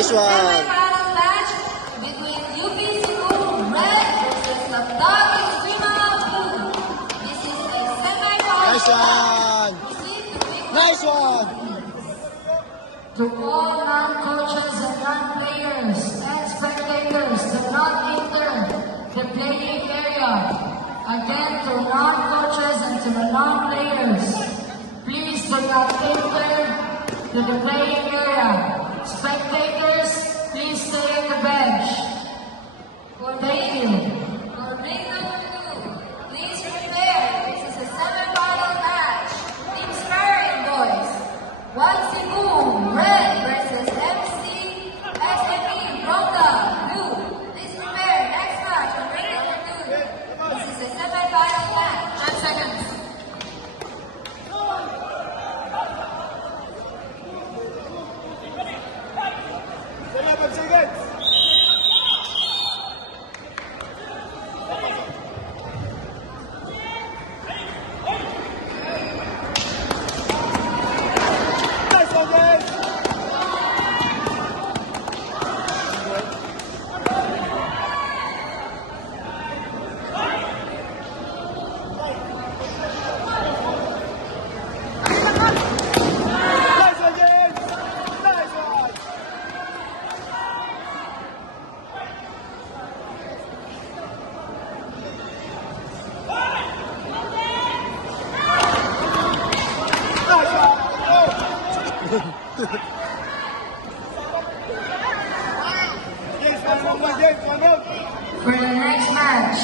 Nice one. Semi-final match between UP Cebu Red versus Labdagi Wima Blue. This is a semi-final Nice one. Nice one. To all non-coaches and non-players and spectators, do not enter the playing area. Again, to non-coaches and to the non-players, please do not enter to the playing area. Spectators, please stay at the bench. Thank you. For Ringo 2, please prepare. This is a semi-final match. Team Sparring Boys. One Cebu Red versus MC SME Ronda Blue. Please prepare. Next match on Ringo 2. This is a semi-final match. 10 seconds. For the next match,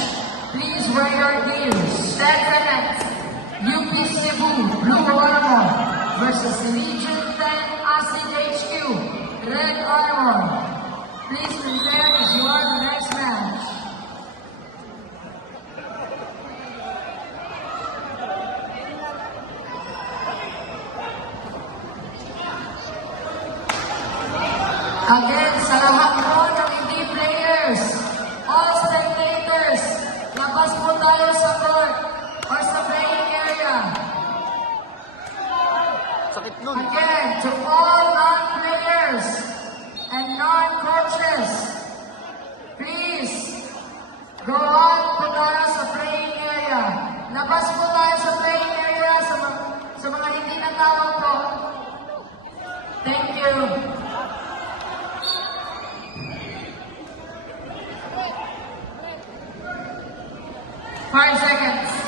please wear your gears. Stand connect. UP Cebu Blue Armor versus Legion 10 Asig HQ Red Armor. Please prepare as you are the next match. Again, sa lahat po ng hindi players, all spectators, labas po tayo sa court or sa playing area. Sakit nun. Again, to all non-players and non-coaches, please go on po tayo sa playing area. Labas po tayo sa playing area sa mga hindi natawag po. Thank you. 5 seconds.